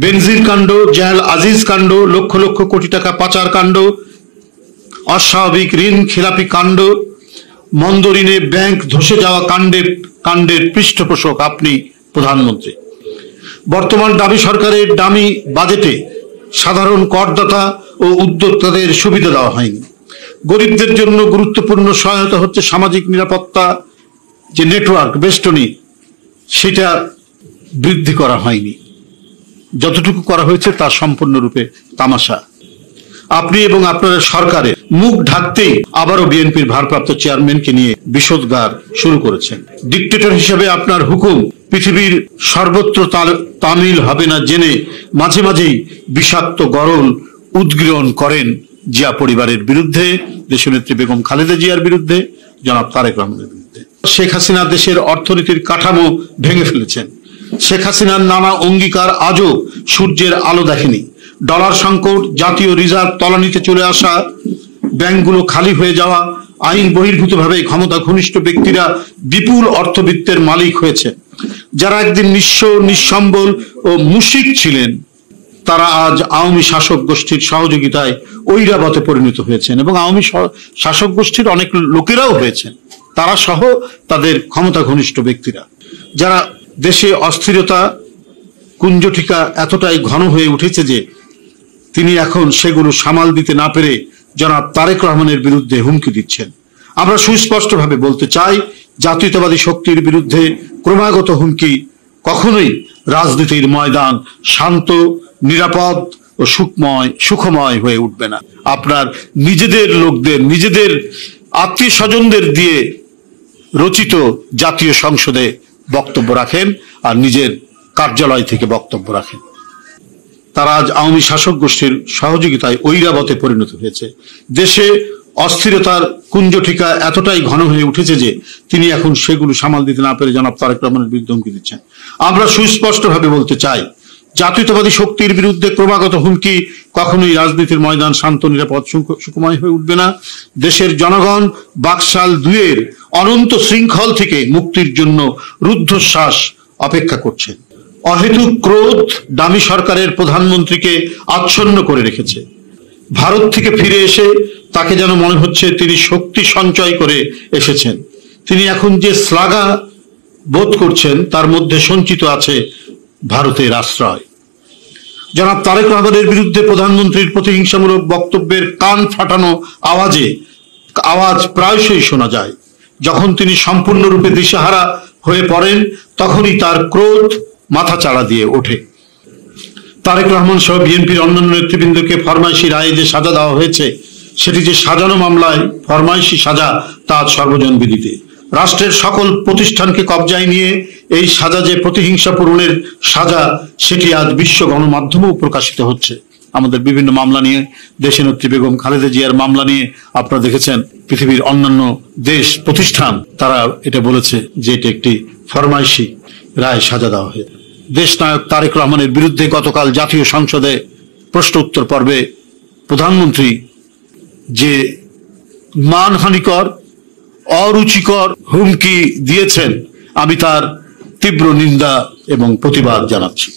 বেনজির কাণ্ড, জাল আজিজ কাণ্ড, লক্ষ লক্ষ কোটি টাকা পাচার কাণ্ড, অস্বাভাবিক ঋণ খেলাপি কাণ্ড, মন্দরিনে ব্যাংক ধসে যাওয়া কাণ্ডের পৃষ্ঠপোষক আপনি প্রধানমন্ত্রী। বর্তমান দাবি সরকারের দামি বাজেটে সাধারণ করদাতা ও উদ্যোক্তাদের সুবিধা দেওয়া হয়নি। গরিবদের জন্য গুরুত্বপূর্ণ সহায়তা হচ্ছে সামাজিক নিরাপত্তা যে নেটওয়ার্ক বেষ্টনী, সেটা বৃদ্ধি করা হয়নি। যতটুকু করা হয়েছে তা সম্পূর্ণরূপে তামাশা। আপনি এবং আপনার সরকারের মুখ ঢাকতেই আবারও বিএনপির ভারপ্রাপ্ত চেয়ারম্যানকে নিয়ে বিষোদগার শুরু করেছেন। ডিক্টেটর হিসেবে আপনার হুকুম পৃথিবীর সর্বত্র তামিল হবে না জেনে মাঝে মাঝেই বিষাক্ত গরল উদ্গীরণ করেন জিয়া পরিবারের বিরুদ্ধে, দেশনেত্রী বেগম খালেদা জিয়ার বিরুদ্ধে, জনাব তারেক রহমানের বিরুদ্ধে। শেখ হাসিনা দেশের অর্থনীতির কাঠামো ভেঙে ফেলেছেন। শেখ হাসিনার নানা অঙ্গীকার আজও সূর্যের আলো দেখেনি। ডলার সংকট, জাতীয় রিজার্ভ তলানিতে চলে আসা, ব্যাংকগুলো খালি হয়ে যাওয়া, আইন বহির্ভূতভাবে ক্ষমতা ঘনিষ্ঠ ব্যক্তিরা বিপুল অর্থবিত্তের মালিক হয়েছে। যারা একদিন নিঃস্ব, নিঃসম্বল ও মুশরিক ছিলেন, তারা আজ আওয়ামী শাসক গোষ্ঠীর সহযোগিতায় ঐরাবতে পরিণত হয়েছেন এবং আওয়ামী শাসক গোষ্ঠীর অনেক লোকেরাও হয়েছেন, তারা সহ তাদের ক্ষমতা ঘনিষ্ঠ ব্যক্তিরা। যারা দেশে অস্থিরতা কুঞ্জটিকা এতটাই ঘন হয়ে উঠেছে যে তিনি এখন সেগুলো সামাল দিতে না পেরে জনাব তারেক রহমানের বিরুদ্ধে হুমকি দিচ্ছেন। আমরা সুস্পষ্টভাবে বলতে চাই, জাতীয়তাবাদী শক্তির বিরুদ্ধে ক্রমাগত হুমকি কখনোই রাজনীতির ময়দান শান্ত, নিরাপদ ও সুখময় হয়ে উঠবে না। আপনার নিজেদের লোকদের, নিজেদের আত্মীয় স্বজনদের দিয়ে রচিত জাতীয় সংসদে বক্তব্য রাখেন আর নিজের কার্যালয় থেকে বক্তব্য রাখেন। তারা আজ আওয়ামী শাসক গোষ্ঠীর সহযোগিতায় ঐরাবতে পরিণত হয়েছে। দেশে অস্থিরতার কুঞ্জটিকা এতটাই ঘন হয়ে উঠেছে যে তিনি এখন সেগুলো সামাল দিতে না পেরে জনাব তারেক রহমানের বিরুদ্ধে হুমকি দিচ্ছেন। আমরা সুস্পষ্টভাবে বলতে চাই, জাতীয়তাবাদী শক্তির বিরুদ্ধে ক্রমাগত হুমকি কখনোই রাজনীতির ময়দান শান্ত, নিরাপদ, সুখময় হয়ে উঠবে না। দেশের জনগণ বাকশাল ২-এর অনন্ত শৃঙ্খল থেকে মুক্তির জন্য রুদ্ধশ্বাস অপেক্ষা করছেন। অহেতুক ক্রোধ দামি সরকারের প্রধানমন্ত্রীকে আচ্ছন্ন করে রেখেছে। ভারত থেকে ফিরে এসে তাকে যেন মনে হচ্ছে তিনি শক্তি সঞ্চয় করে এসেছেন। তিনি এখন যে শ্লাঘা বোধ করছেন তার মধ্যে সঞ্চিত আছে ভারতের আশ্রয়। জনাব তারেক রহমানের বিরুদ্ধে প্রধানমন্ত্রীর প্রতিহিংসামূলক বক্তব্যের কান ফাটানো আওয়াজ প্রায়শই শোনা যায়। যখন তিনি সম্পূর্ণরূপে দিশেহারা হয়ে পড়েন, তখনই তার ক্রোধ মাথা চাড়া দিয়ে ওঠে। তারেক রহমান সহ বিএনপির অন্যান্য নেতৃবৃন্দকে ফরমাইশি রায়ে যে সাজা দেওয়া হয়েছে, সেটি যে সাজানো মামলায় ফরমাইশি সাজা তা সর্বজনবিদিত। রাষ্ট্রের সকল প্রতিষ্ঠানকে কবজায় নিয়ে এই সাজা যে প্রতিহিংসা পূরণের সাজা, সেটি আজ বিশ্ব গণমাধ্যমেও প্রকাশিত হচ্ছে। আমাদের বিভিন্ন মামলা নিয়ে, দেশনেত্রী বেগম খালেদা জিয়ার মামলা নিয়ে আপনারা দেখেছেন পৃথিবীর অন্যান্য দেশ প্রতিষ্ঠান তারা এটা বলেছে যে এটা একটি ফরমাইশি রায় সাজা দেওয়া হয়েছে। দেশনায়ক তারেক রহমানের বিরুদ্ধে গতকাল জাতীয় সংসদে প্রশ্ন উত্তর পর্বে প্রধানমন্ত্রী যে মানহানিকর, অরুচিকর হুমকি দিয়েছেন, আমি তার তীব্র নিন্দা এবং প্রতিবাদ জানাচ্ছি।